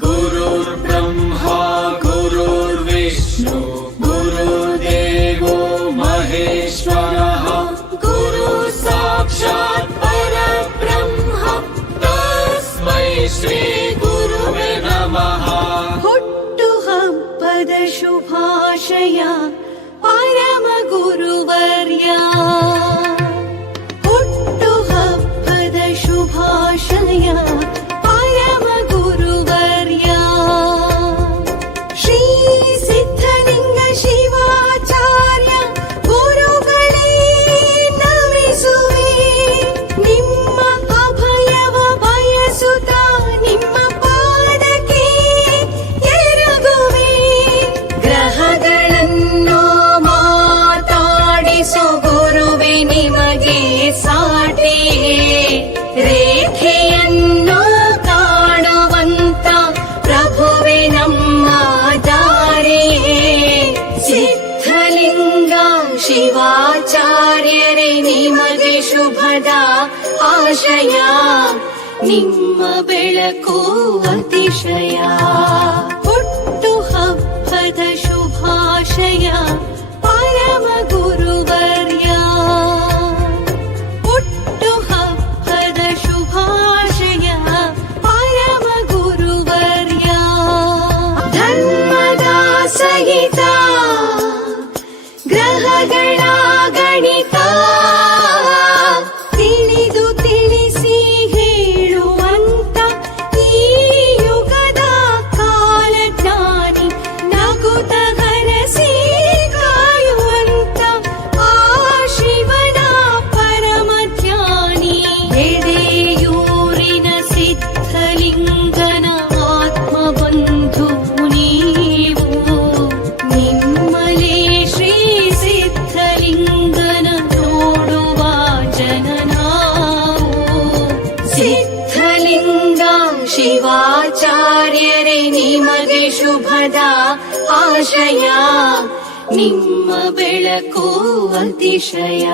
गुरुर्ब्रह्मा गुरुर्विष्णु गुरुदेवो महेश्वरः। गुरु साक्षात् परब्रह्म तस्मै श्रीगुरुवे नमः। हुट्टु हम्पदशुभाशया परम ಶುಭದ ಆಶಯ ನಿಮ್ಮ ಬೆಳಕು ಅತಿಶಯ ಹುಟ್ಟು ಹಬ್ಬದ ಶುಭಾಶಯ ಪರಮ ಗುರುವರ್ಯ ಹುಟ್ಟು ಹಬ್ಬದ ಶುಭಾಶಯ ಪರಮ ಗುರುವರ್ಯ ಧರ್ಮದ ಸಹಿತ ಗ್ರಹಗಳ ಶಿವಾಚಾರ್ಯರೇ ನಿಮಗೆ ಶುಭದ ಆಶಯ ನಿಮ್ಮ ಬೆಳಕು ಅತಿಶಯ